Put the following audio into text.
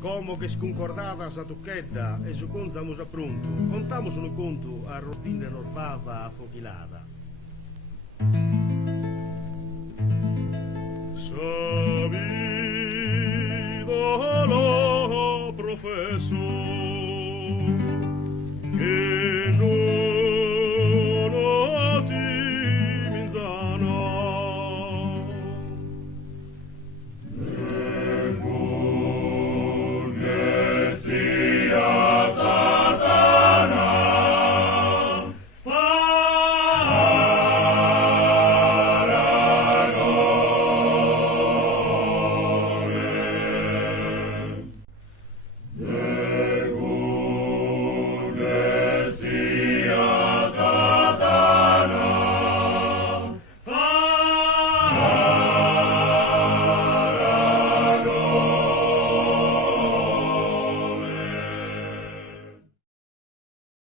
Como que sconcordadas a tucchedda e su conzamus a pronto. Contamos no conto a rostinde norfava a fochilada. Sabido lo professor